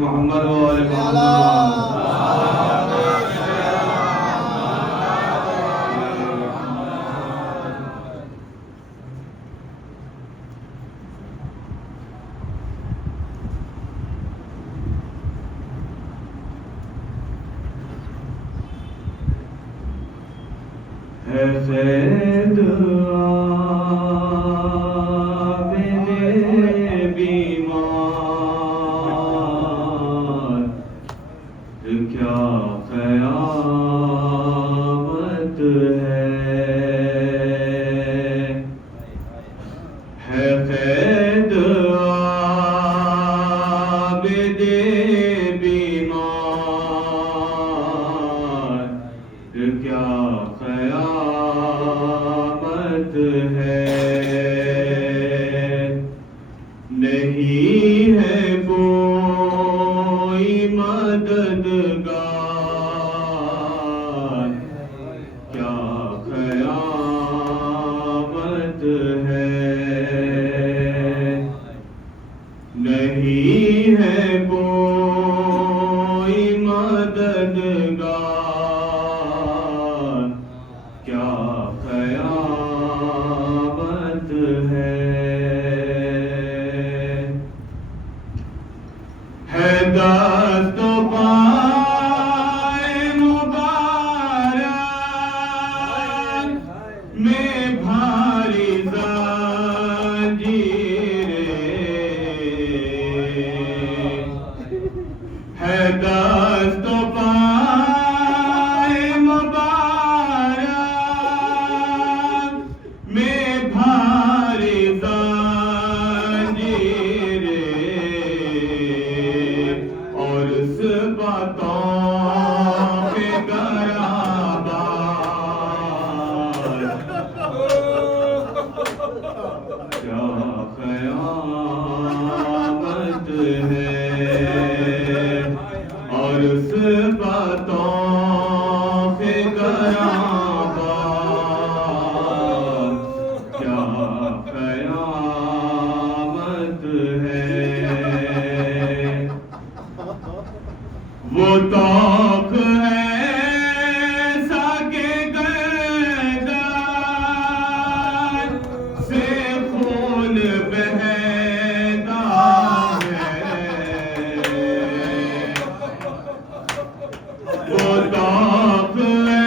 मोहम्मद व आले मोहम्मद। है ज़ैद आबिद बीमार, क्या क़यामत है ज़ैद आबिद बीमार, क्या क़यामत है। नहीं है कोई मददगार, क्या क़यामत है। नहीं है कोई मददगार, क्या क़यामत है। दस्त पाए मुबारक में भारी ज़ंजीरें, है दस्त पाए मुबारक में भारी ज़ंजीरें, और उस बातों पे गराबार, क्या क़यामत है। और उस बातों पे गराबार, क्या क़यामत है। वो तौक़ है साके गर्दन से खून बहता है। वो तौक़ है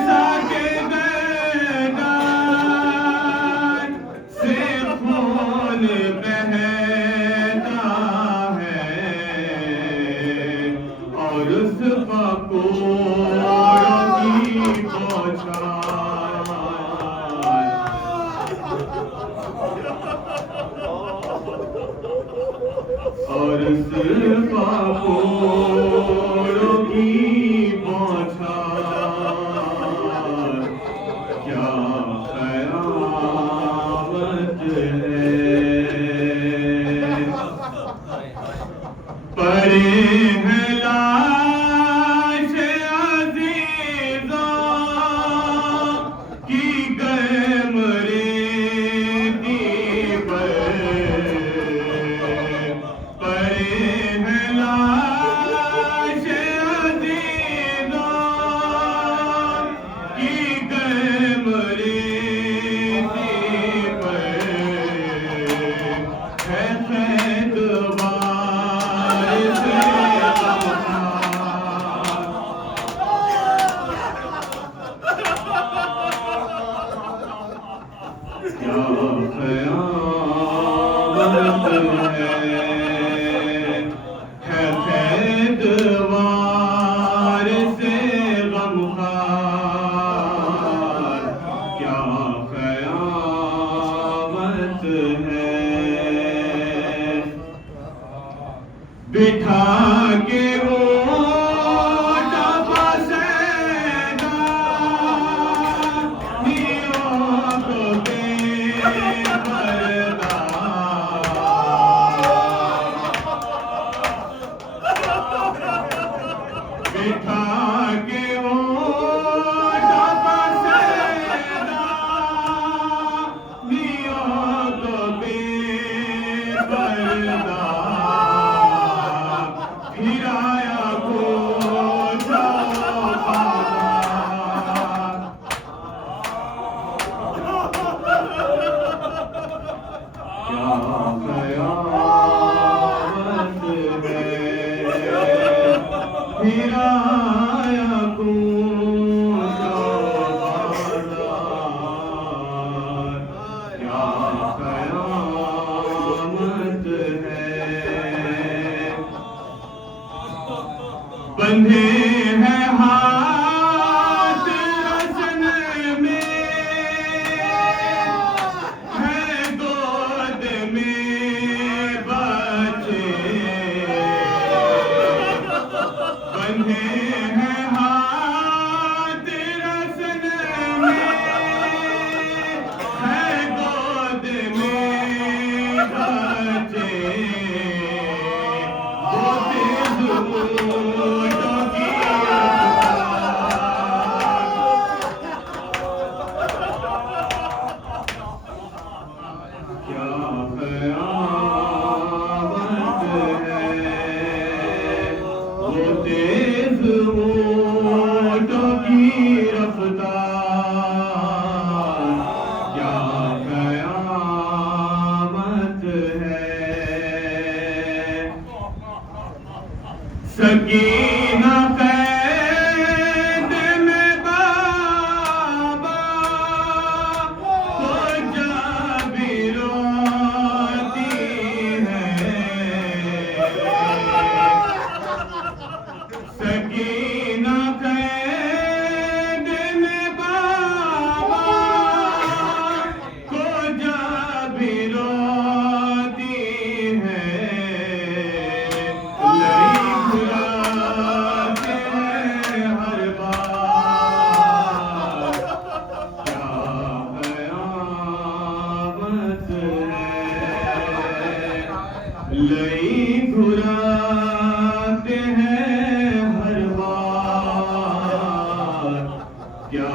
साके गर्दन से खून बहता है, और उस फकोरों की बौछार, और उस फकोरों की बौछार, क्या क़यामत है। परे हैं लाश अज़ीज़ों की गर्म रेती पर, परे हैं लाश अज़ीज़ों की गर्म रेती पर, है क़ैदवार से क्या क़यामत है क़ैदवार से गमख़ार, क्या क़यामत है। बिठा के गिराया को जाओ बाबा क्या कयामत है गिराया को बंधे हैं हाथ रसन में है गोद में बच्चे बंधे हैं हाथ रसन में है गोद में बच्चे सकीना कैद में बाबा तो जब भी रोती है सकीना कैद में बाबा को जब भी रोती है लई घुराते हैं हर बार क्या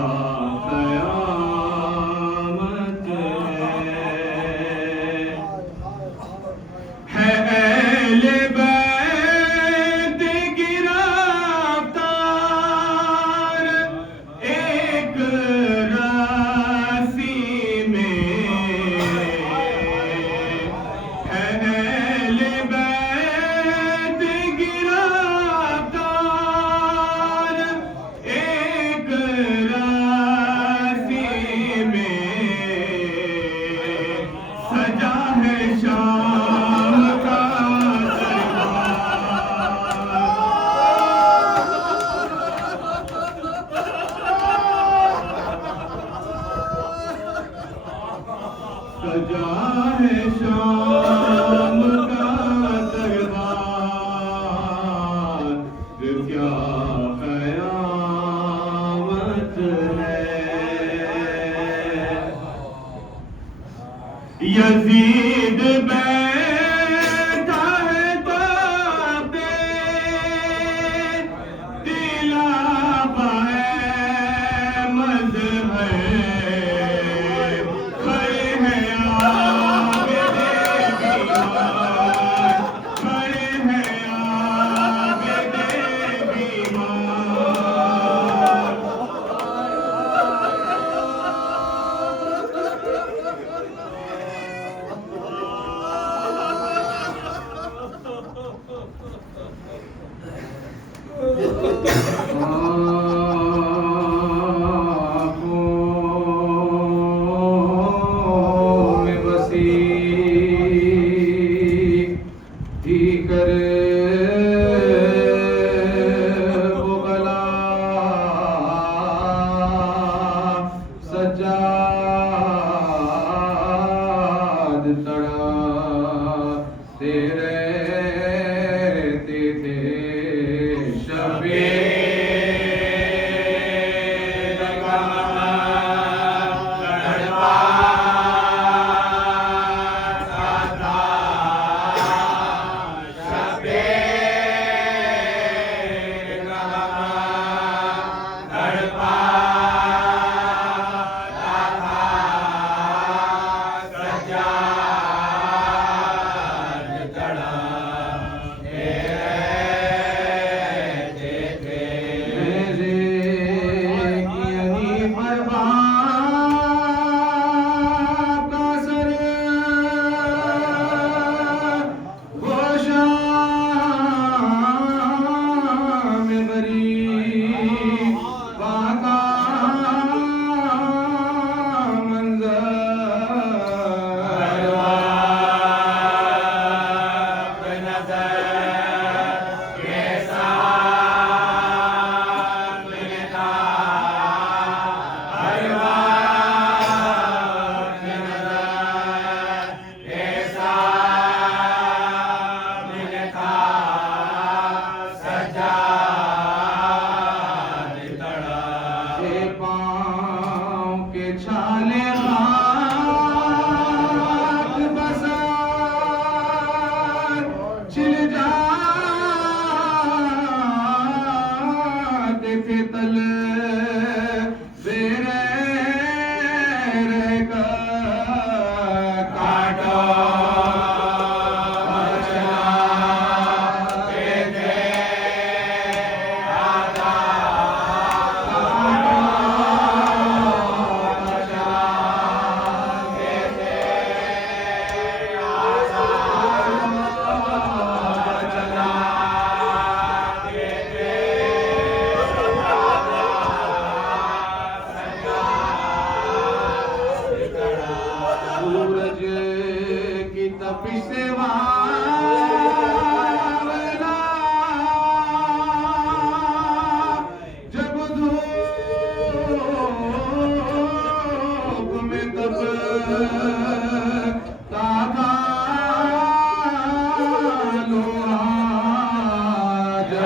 कयामत है अहले बैत गिरफ्तार एक राशि में सजा है शाम का दरबार क्या कयामत है यजीद बैठा है ताबे तिलावा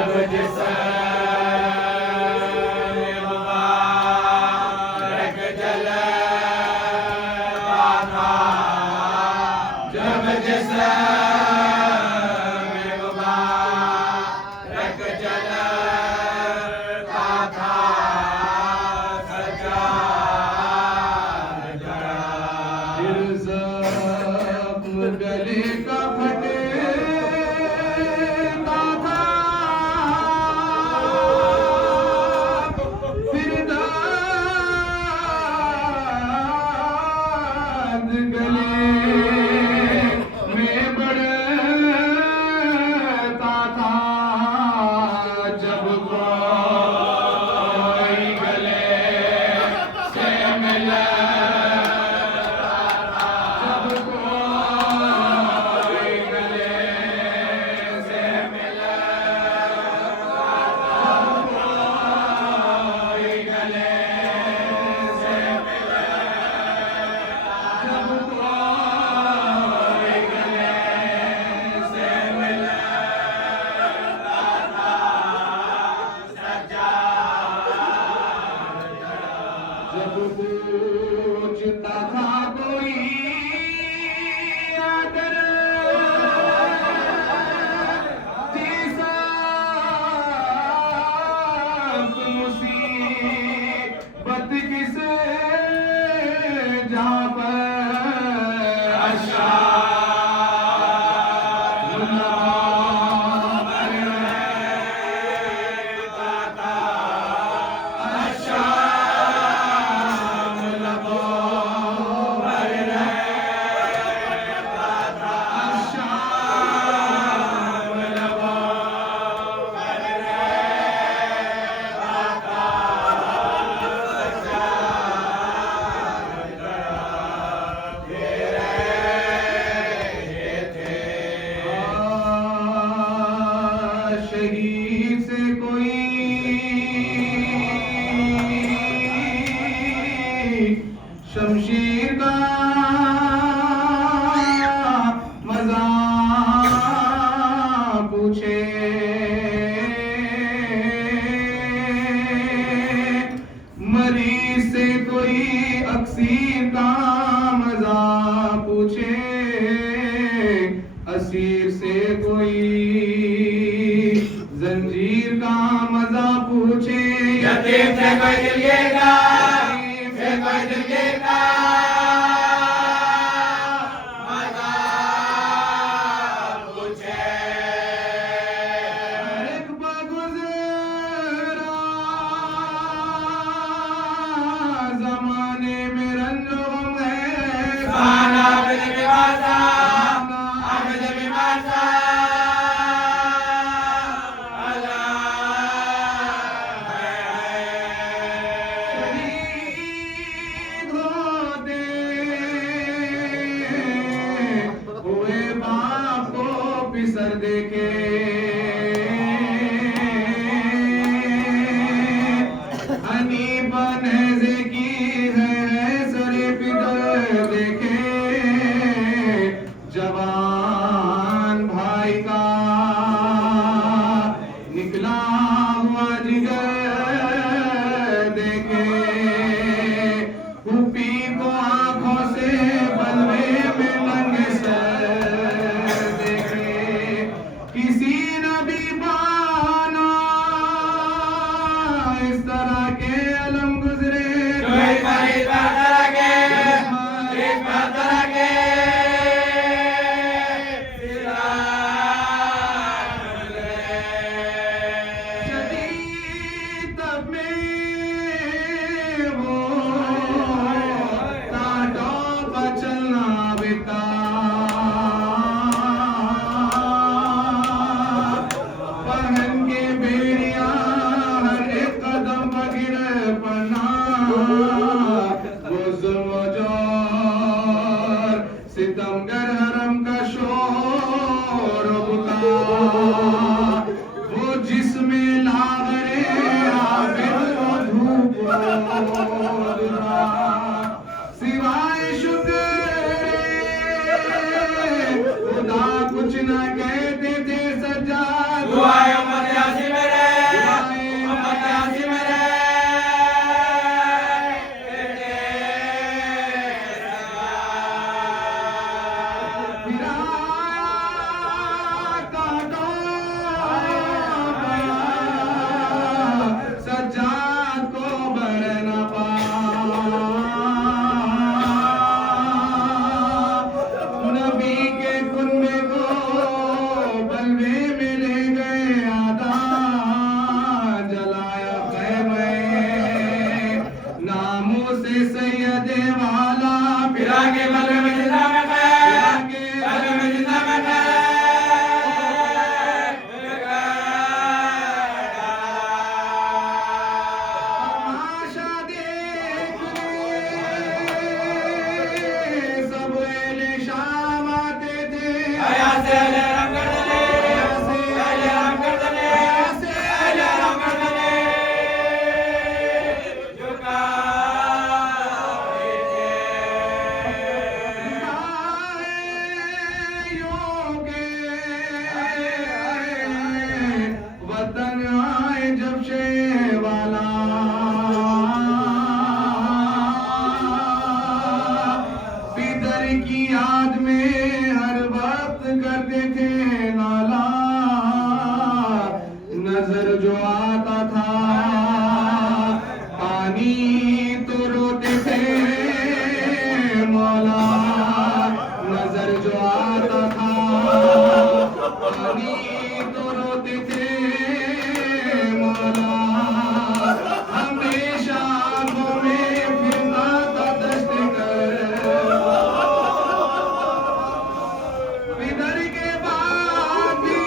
जब जिस्म मुबारक जलता था, जब जिस्म मुबारक जलता था, फिर ज़ख्म गले का फटेगा था, फिर दर्द गले में बढ़ता था, जब कोई गले से मिला, जब पूछता था कोई आकर मुसीबत किस जहाँ पर शहीद से कोई शमशीर का मज़ाक पूछे, मरीज से कोई अक्सीर का मज़ाक पूछे, असीर से कोई जंजीर का मजा पूछे, यतीम से कोई दिल का, से कोई दिल का मजा पूछे, एक बगुज़रा ज़माने में रंजो है, खाना बिन बिवासा, बिन बिवासा सर देखे, हनी बनहज़े की है सरे पितर देखे, जवान भाई का निकला हुआ जिगर देखे, कुपी को आंखों से बलवे में नंगे सर देखे, किसी न भी बाना इस तरह के अलम गुजरे, शदीद जब शे वाला पितर की याद में हर वक्त करते थे नाला। नजर जो आता था पानी तो रोते थे मौला। नजर जो आता था पानी तो रोते थे मौला। हमेशा आंखों में फिरना था दस्तकर। पितर के बाद भी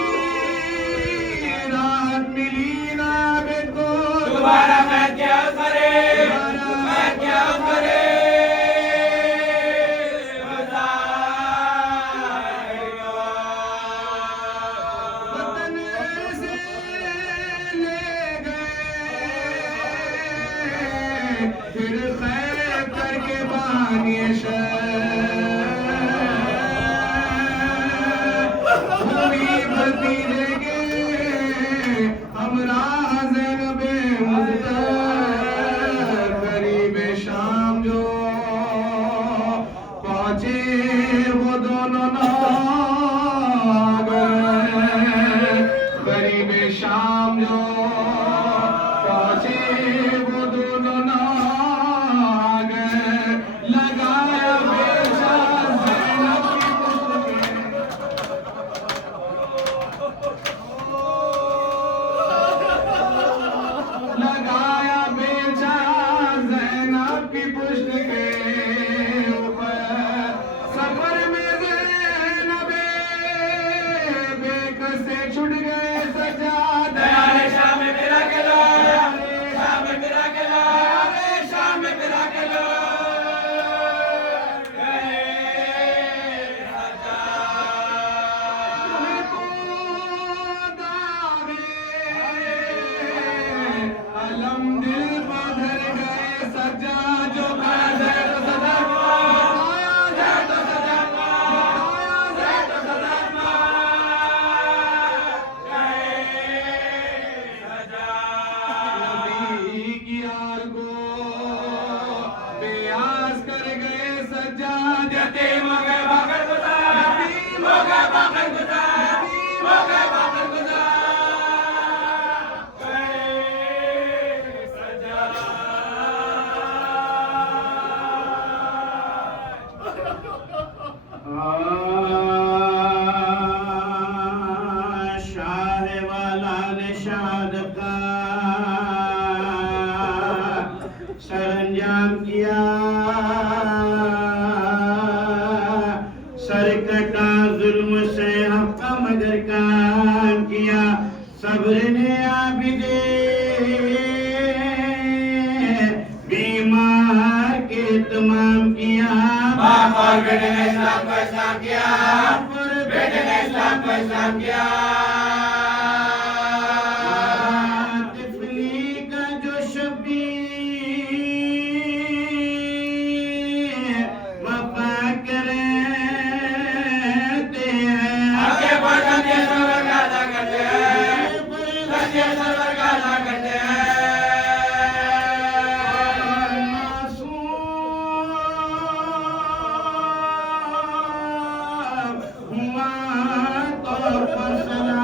राहत मिली ना बेटो। दोबारा मैं क्या करे, मैं क्या करे। वतन से ले गए फिर खैर करके बानिए हुई भतीजे के हमरा ज़ैनबे मुज़्ज़फ़र। करीबे शाम जो पहुंचे वो दोनों ना गए। करीबे शाम जो पहुंचे वो दोनों ना गए। लगाया बेचा ज़ैनब की लगाया बेचा ज़ैनब की पुष्ट के ऊपर। सफर में ज़ैनबे बेकसे छुट गए सजाद। दयाले शाम में मेरा गला, शाम में मेरा गला, शाम में मेरा गला। तुम्हें को दावे अलम दिल पर धर गए सजा। जो खाया जाए तो सजा, खाया जाए तो सजा, खाया जाए तो सजा। नबी की यार को बेयास कर गए सज्जाद। यतीम हो गए बाकर गुजार, यतीम हो गए बाकर गुजार, हो गए बाकर गुजार। शाह वाला निशाद का सरंजाम किया। सरकटा जुल्म से हफ्ता मगर काम किया। सब्र ने आबिदे बीमार के तमाम किया। बाप और बेटे ने इस्लाम को इस्लाम किया, बेटे ने इस्लाम को इस्लाम किया। तिफली का जो शबीर वफा करते हैं। आगे बढ़ के सरवर का अदा करते हैं, लगे सरवर का अदा करते हैं। हुआ तो फसला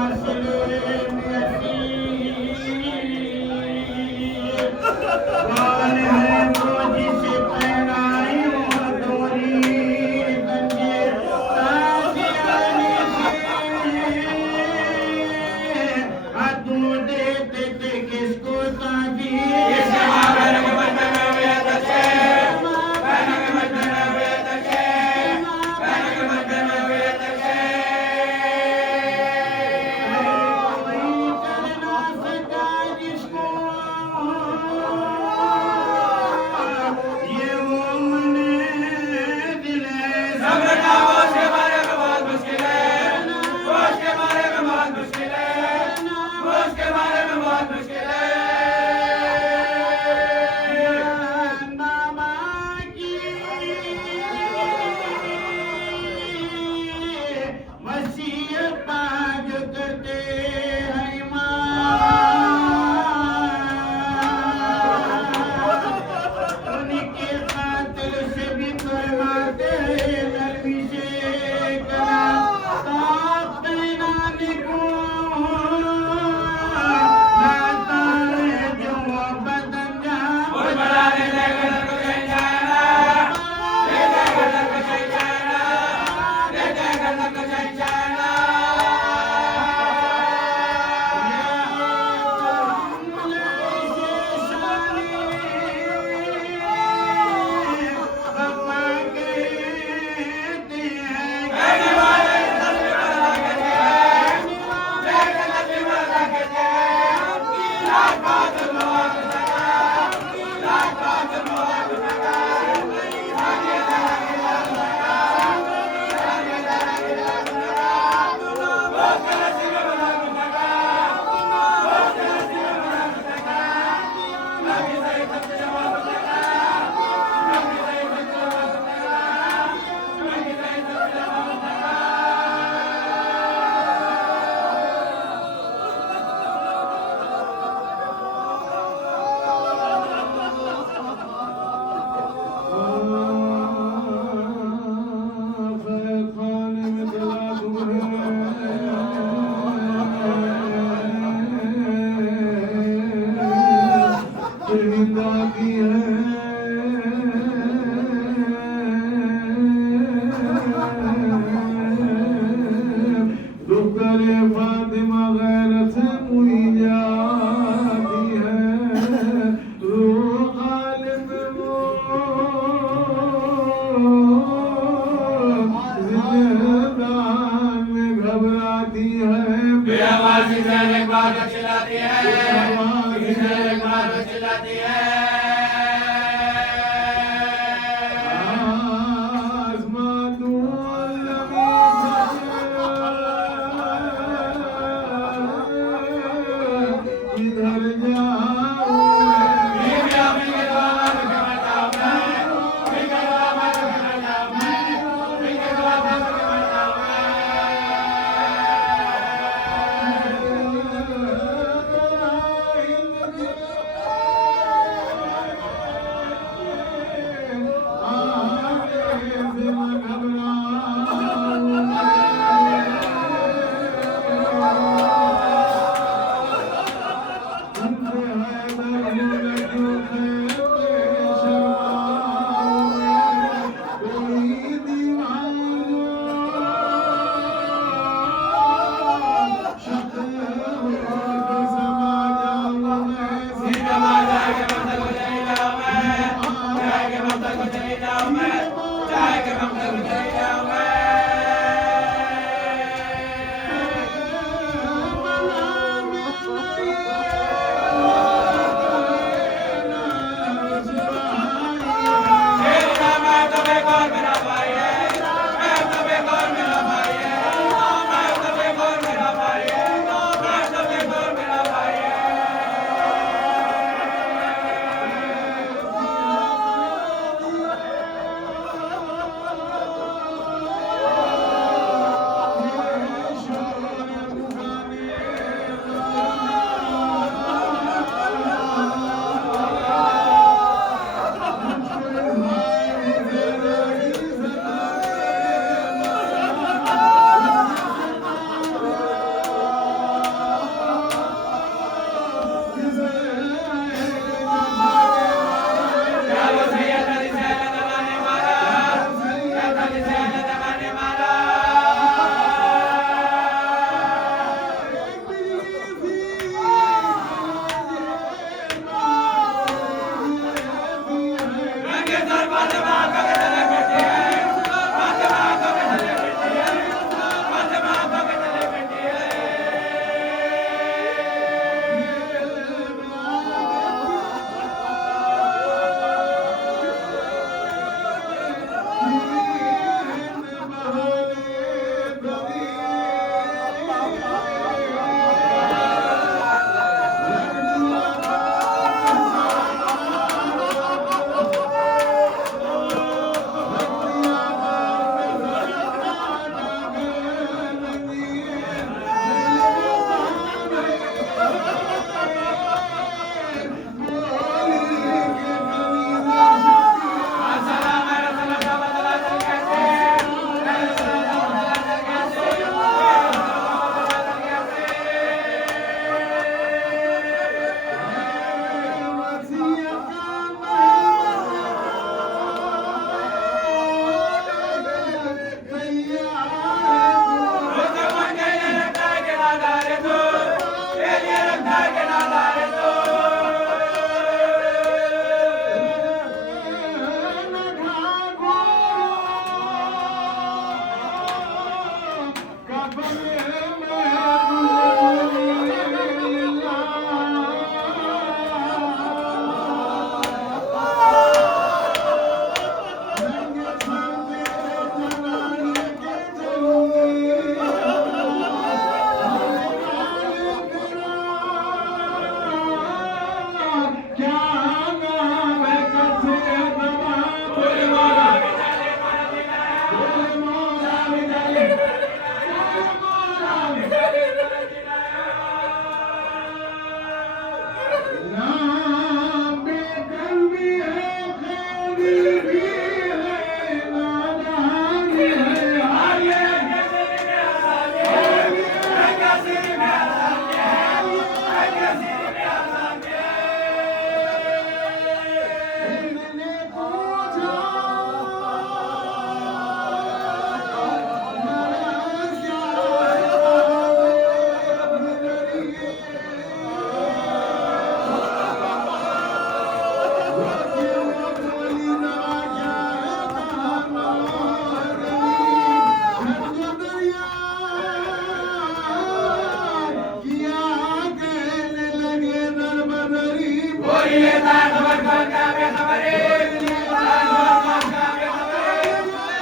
कोई लेता है खबर कौन का बेखबरी कौन का बेखबरी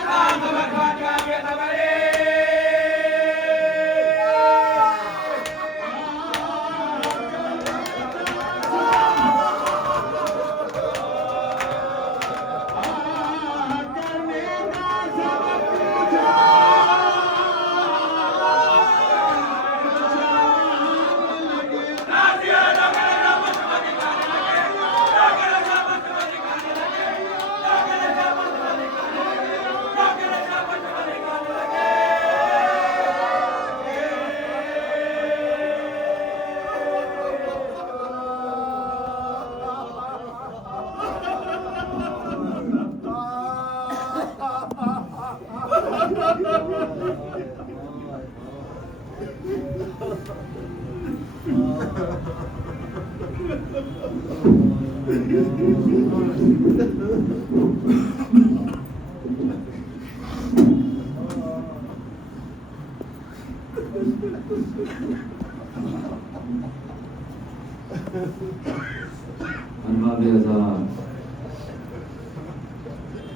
खबर कौन का बेखबरी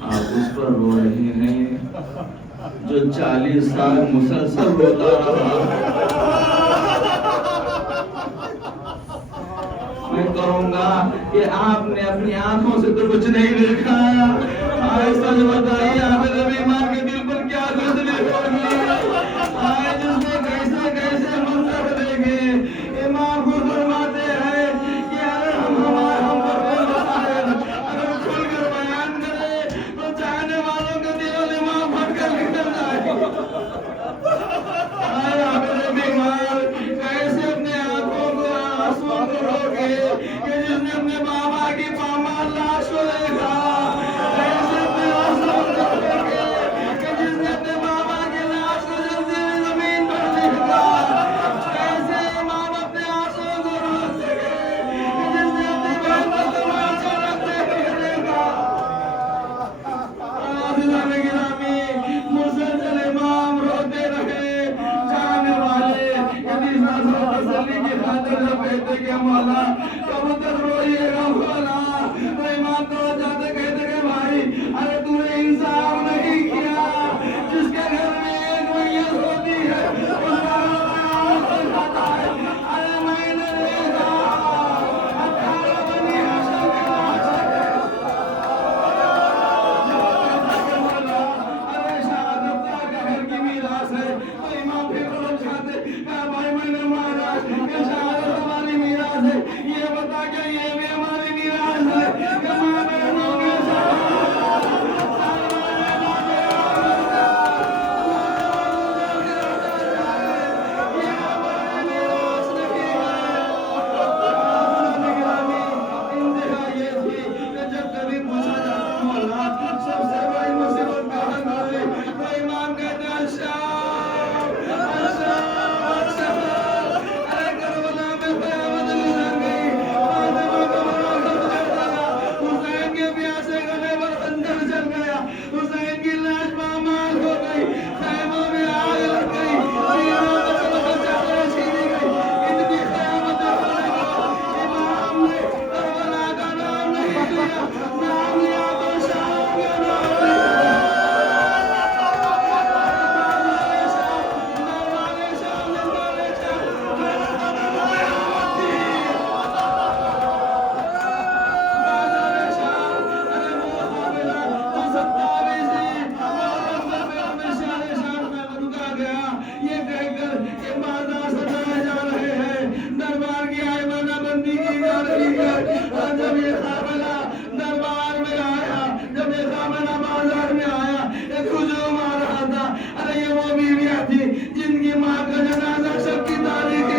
आप उस पर रो रहे हैं जो 40 साल मुसलसल रोता रहा। मैं कहूँगा कि आपने अपनी आंखों से तो कुछ नहीं देखा। आए सच बताइए, हमें ईमान के दिल पर क्या गुजरी होगी। आए जिसने कैसे कैसे मंजर देखे। इमाम खुद फरमाते हैं कि अगर हम पर कोई बताए, अगर खुलकर बयान करे तो चाहने वालों के दिलों इमाम फट कर निकल जाए। आए हमें बीमार कैसे अपने आंखों को आंसुओं को रोके कि जिसने अपने बाबा की पामाल लाश को देखा। कैसे अपने आंसुओं को रोके कि जिसने अपने बाबा की लाश को जल्दी जमीन पर देखा। कैसे इमाम अपने आंसुओं को रोक सके कि जिसने अपनी बहन को तमाचा रखते हुए देखा। मुसलसल इमाम रोते रहे। जाने वाले यदि तसल्ली की खातिर जब कहते कि मौला कब तक रोइएगा मौला, तो इमाम तो जाते कहते कि भाई अरे तूने इंसाफ नहीं किया। जिसके घर में एक मैयत होती है उसका खाता है। अरे मैंने देखा 18 बनी हाशिम के लाश है। अरे शहादत का घर की मीरास है तो इमाम फिर कदम छाते भाई मैंने मारा कि शहादत हमारी मीरास है। ये बता क्या ये भी हमारी मीरास है कि मां बहनों के जिनकी माँ का जनाजा सबकी तारीख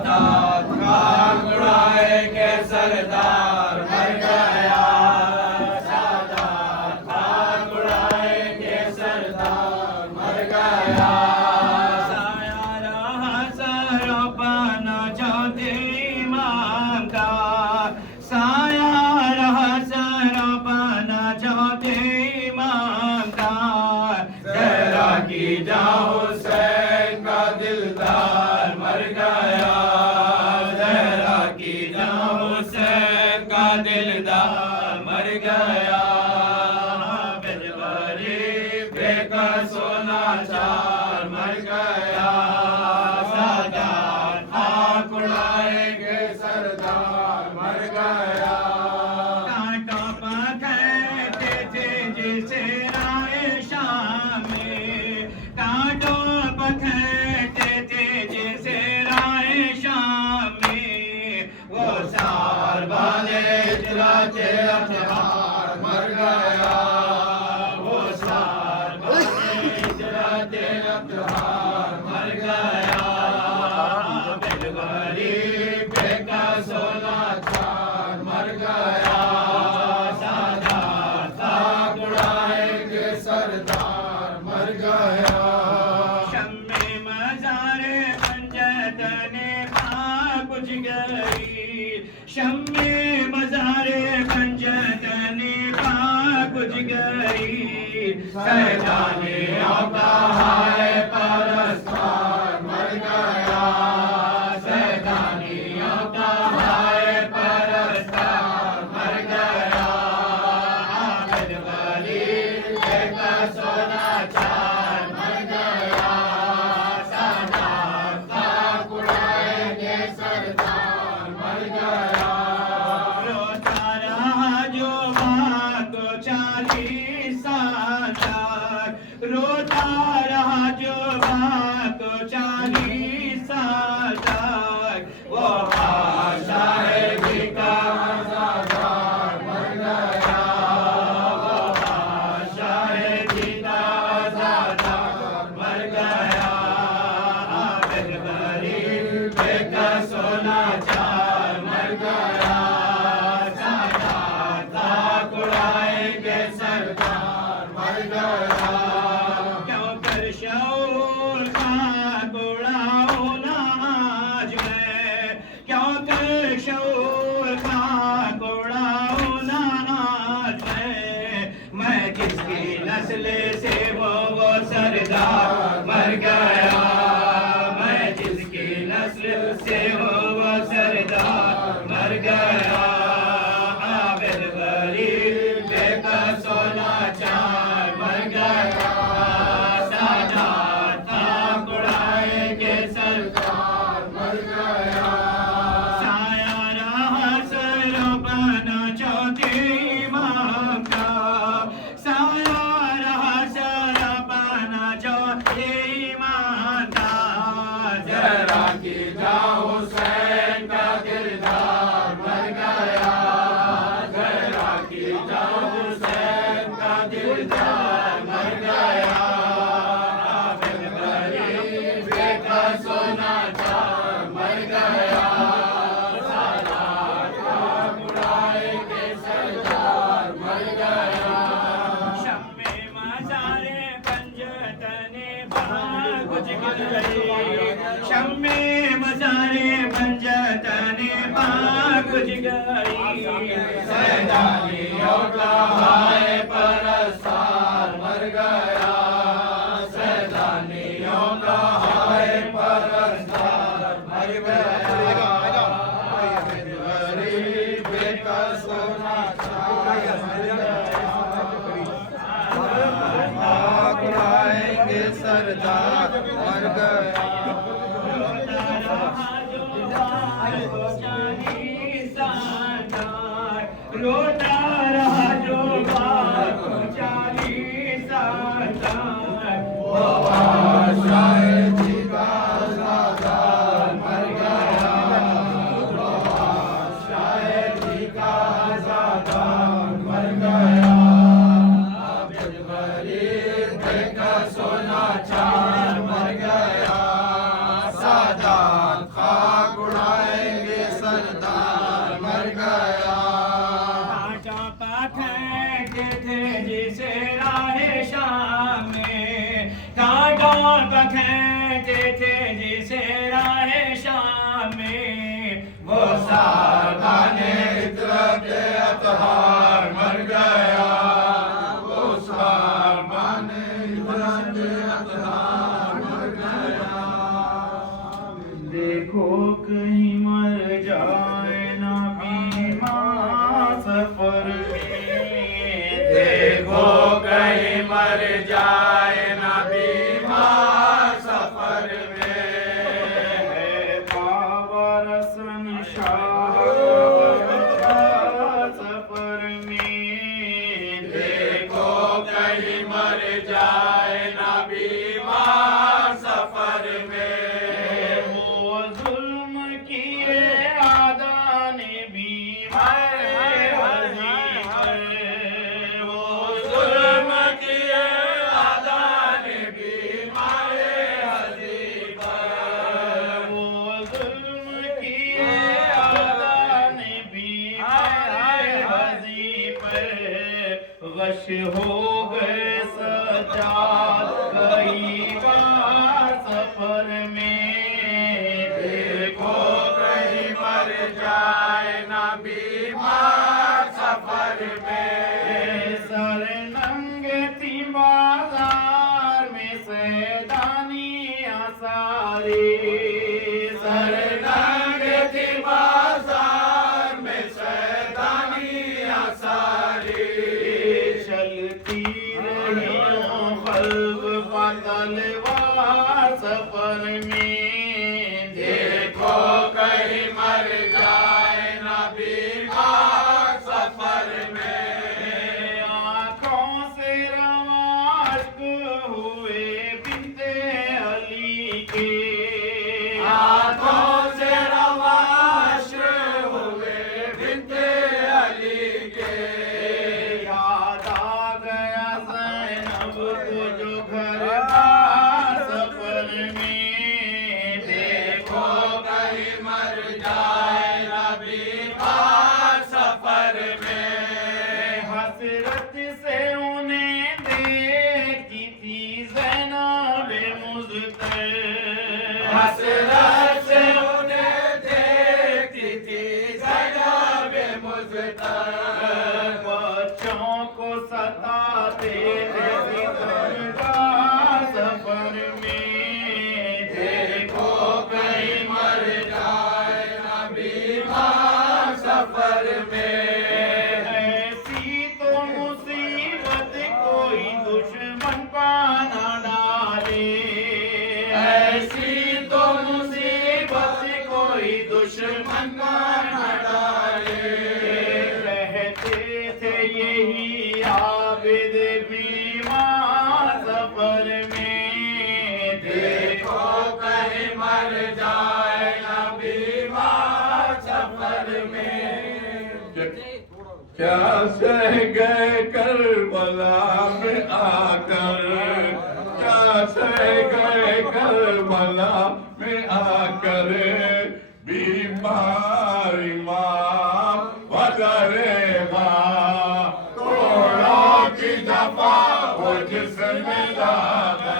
सादात खाक उड़ाए के सरदार मर गया सादात खाक उड़ाए के सरदार मर गया साया रहा सरपना जाते ईमानदार साया रहा सरपना जाते ईमानदार जरा की जाओ हुसैन का दिलदार मर गया जरा की जाओ हुसैन का दिलदार मर गया बिलवरी बेका सोना चार मर गया सादात खाक उड़ाएंगे सरदार मर गया कांटों पकड़ते थे जिसे राय शाम में कांटों पकड़ते थे जिसे राय शाम में वो सार वाले चलाते अतहार मर गया वो सार वाले चलाते अतहार मर गया बिलवरी बेका सोना चार मर गया सादात खाक उड़ाएंगे सरदार मर गया शम्मे मज़ारे पंजतने खाक बुझ गई शम्मे मज़ारे पंजतने खाक बुझ गई सैदाने आका है परस्तार मर गया सैदाने आका है परस्तार मर गया आमिर वली बेका सोना चार मर गया सादात खाक उड़ाएंगे सरदार मर गया रोता रहा जो बात 40 साल तक रोता रहा जो बात 40 साल तक वो शायर भी का आज़ादार मर गया वो शायर भी का आज़ादार मर गया बिलवरी बेका सोना चार मर गया सादात खाक उड़ाएंगे सरदार मर गया क्यों कर शऊर खाक उड़ाऊं ना आज मैं क्यों कर शऊर खाक उड़ाऊं ना आज मैं किसकी नस्ल से वो सरदार मर गया मैं जिसकी नस्ल से वो सरदार मर गया बिलवरी बेका सोना चार मर गया सादात खाक उड़ाएंगे सरदार मर गया साया में वो सारदाने इतरत अतहार मर गया वो सारदाने इतरत अतहार मर गया। देखो कहीं मर जाए ना बीमार सफर में देखो कहीं मर जाए ना बीमार सफर में है बाबा रसन शाह सफर में देखो कहीं मर जाए ना बीमार सफर में वो जुल्म किए आदा ने बीमार वो जुल्म किए आदा ने बीमार हजी पर वो जुल्म किए आदा ने बीमार हजी पर गश हो गए सजाद कई बार सफर में देखो कहीं मर जाए ना बीमार सफर में सर नंगे थी बाजार में सैदानियां सारी सर नंगे थी बाजार में सैदानियां सारी चलती रही खल्ब तलवार सफर में देखो कहीं मर जाए ना बीमार सफर में आँखों से रवाश्क हुए बिनते अली के आँखों से रवाश्क हुए बिनते अली के याद आ गया ज़ैनब को जो घर बार सफर में देखो कहीं मर जाए ना बीमार सफर में हसरत से उन्हें देखी थी ज़ैनब मुज़्तर हसरत से उन्हें देखी थी ज़ैनब मुज़्तर बच्चों को सताते थे सफर में देखो कहीं मर जाए ना बीमार सफर में ऐसी तो मुसीबत कोई दुश्मन का न डाले ऐसी तो मुसीबत कोई दुश्मन का न डाले रहते थे यही आबिद बीमार सफर में देखो कहीं मर जाए ना बीमार सफर में क्या सह गए करबला में आकर क्या सह गए करबला में आकर बीमार इमाम वजरेगा कोड़ों की दफा वो जिसमें लागत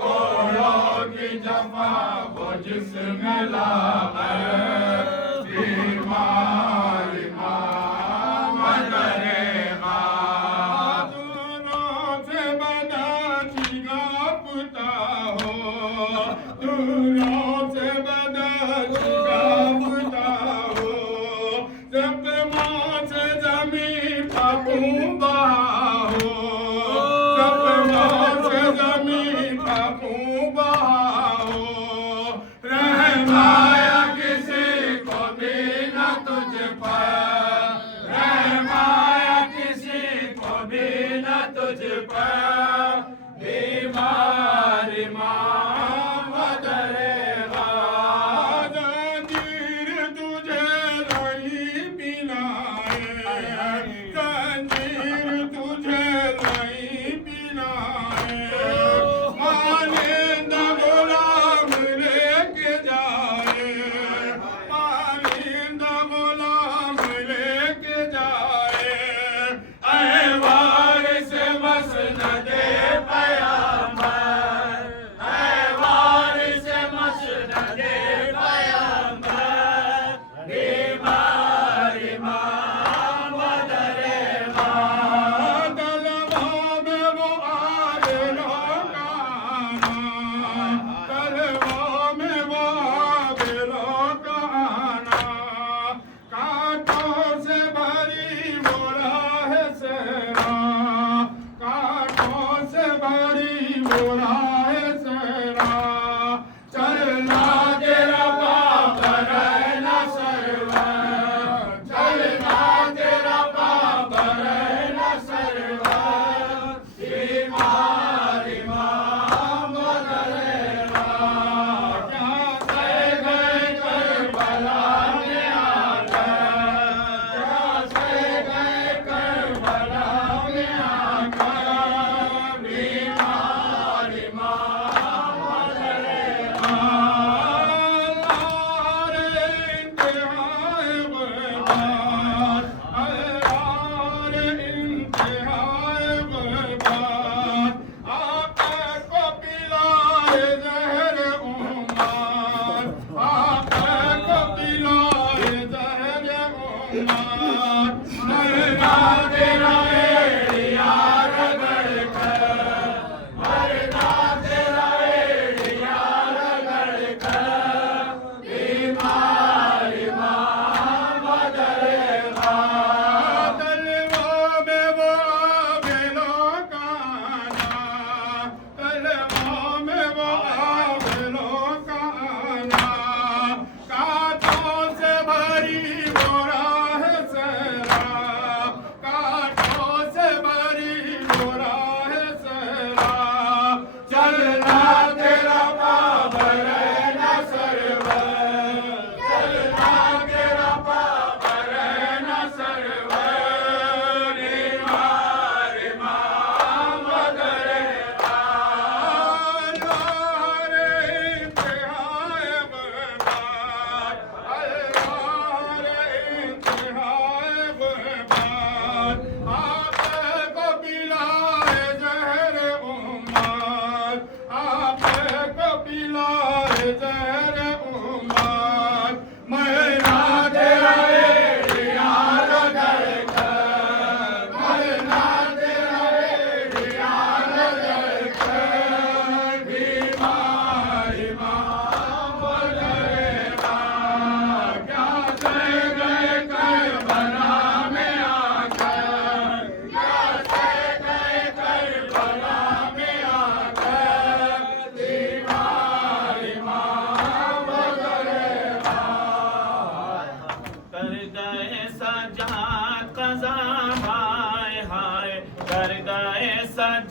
कोड़ों की दफा वो जिसमें लागत बीमार इमाम वजरेगा दूरों से बना चिगापता हो दूरों से बना चिगापता हो जब माँ से जमीन पापूंगा हो जब माँ से जमीन पापूंगा हो रहमाया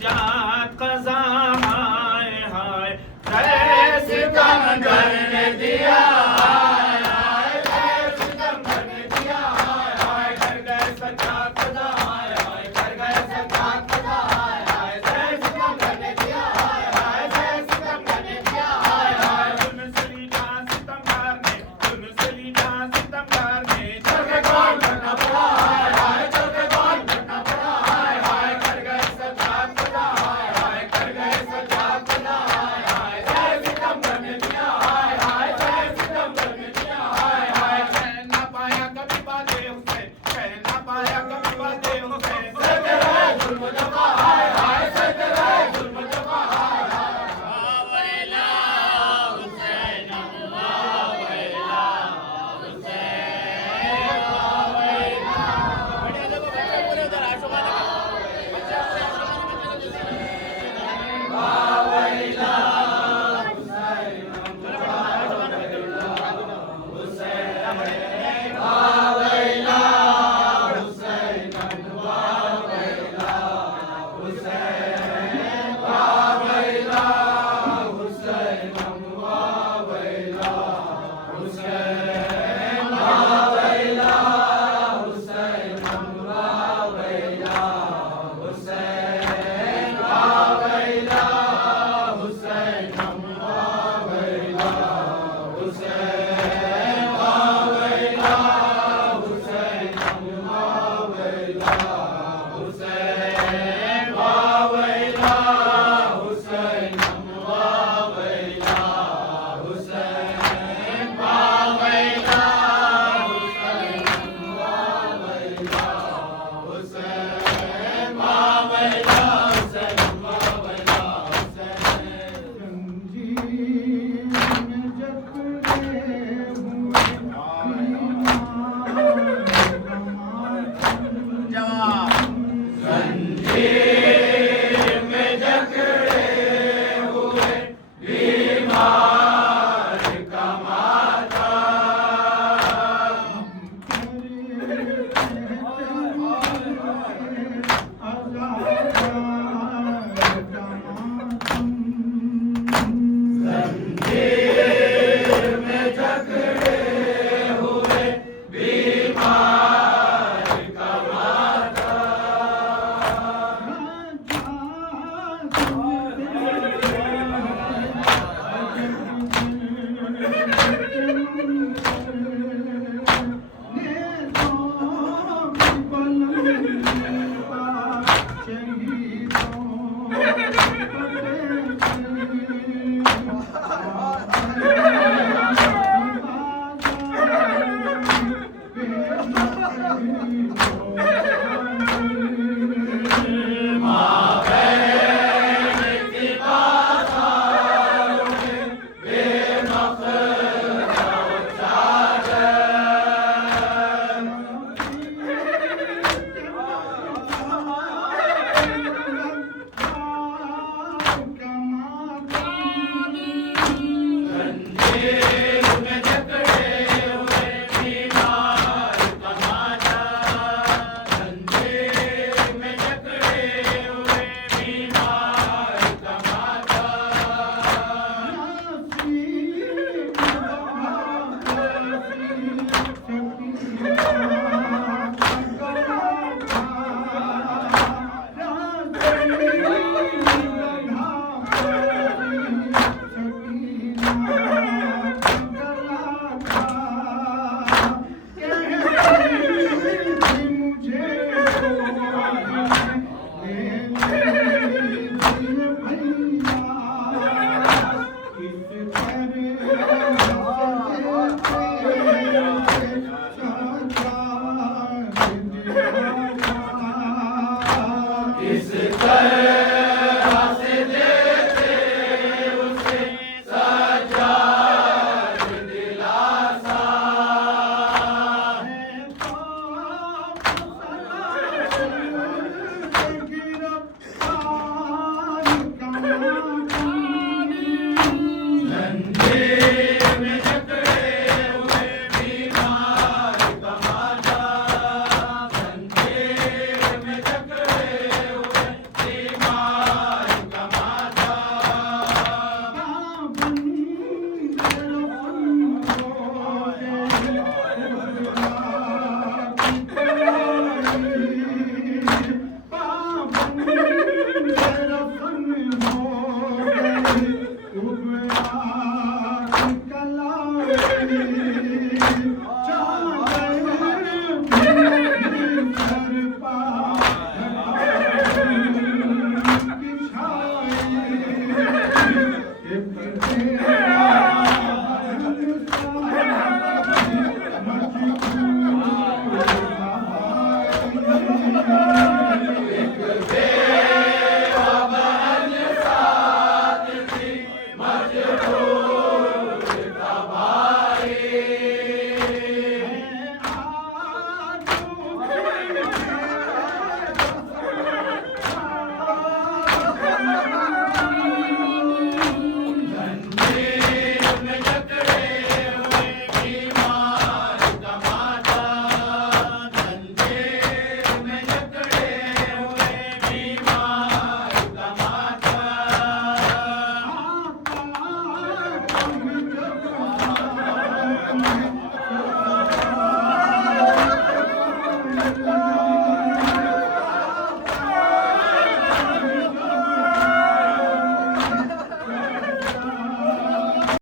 जात कज़ा हाय हाय, सितम करने दिया